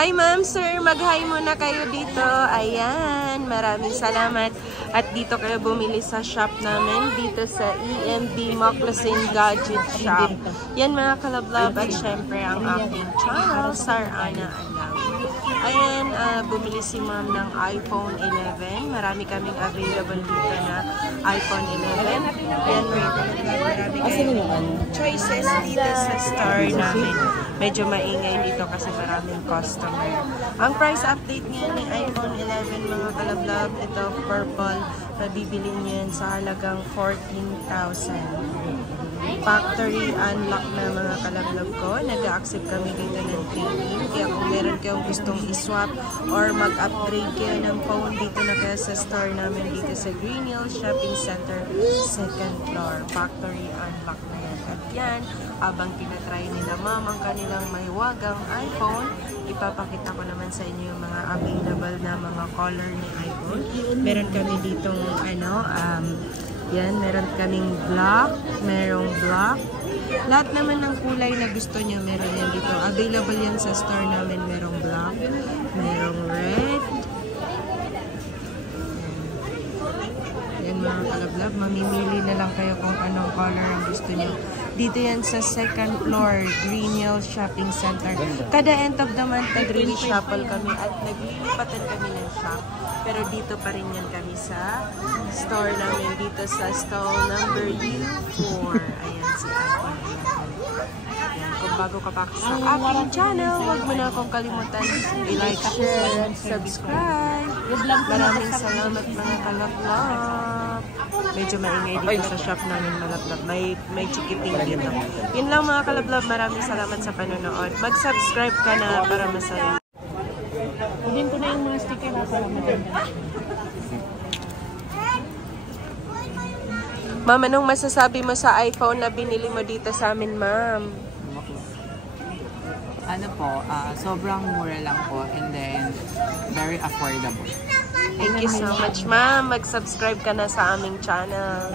Hi ma'am, sir. Mag-hi muna kayo dito. Ayan, maraming salamat. At dito kayo bumili sa shop namin. Dito sa EMD Moccasin Gadget Shop. Yan mga kalablab. At syempre ang aking channel, Sir Ana Alam. Ayan, bumili si ma'am ng iPhone 11. Marami kaming available dito na iPhone 11. Ayan mga kalablab. Marami kayong choices dito sa store namin. Medyo maingay dito kasi maraming customer. Ang price update ngayon ng iPhone 11 mga kalablab, ito purple, mabibili niyo yan sa halagang 14,000. Factory unlock na mga kalablab ko. Nag-accept kami dito ng trade-in. Kaya kung meron kayong gustong iswap or mag-upgrade kayo ng phone dito na kaya sa store namin dito sa Green Hills Shopping Center, 2nd floor. Factory unlock na yan. At yan, habang tinatry nila ma'am ang kanilang mahiwagang iPhone, ipapakita ko naman sa inyo yung mga available na mga color ni iPhone. Meron kami ditong yan, meron kaming black, merong black. Lahat naman ng kulay na gusto nyo, meron yan dito. Available yan sa store namin. Merong black, merong red. Yan mga kalablab. Mamimili na lang kayo kung anong color ang gusto nyo. Dito yan sa 2nd floor, Green Hills Shopping Center. Kada end of the month, nag-reshuffle kami at naglilipatan kami ng shop. Pero dito pa rin yan kami sa store namin. Dito sa stall number U4. Ayan si Ate. Kung bago ka pa sa aking channel, huwag mo na akong kalimutan i-like, share, and subscribe. Maraming salamat mga kalablab. Medyo maingay dito sa shop namin malablab. May chikiting dito. Yun lang mga kalablab. Maraming salamat sa panonood. Mag-subscribe ka na para masaya. Kunin ko na yung mga sticker para maganda. Ma'am, anong masasabi mo sa iPhone na binili mo dito sa amin, ma'am? Ano po, sobrang mura lang po and then very affordable. Thank you so much, ma'am. Mag-subscribe ka na sa aming channel.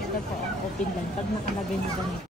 Ito po, open lang. Pag nakalagay mo ganito.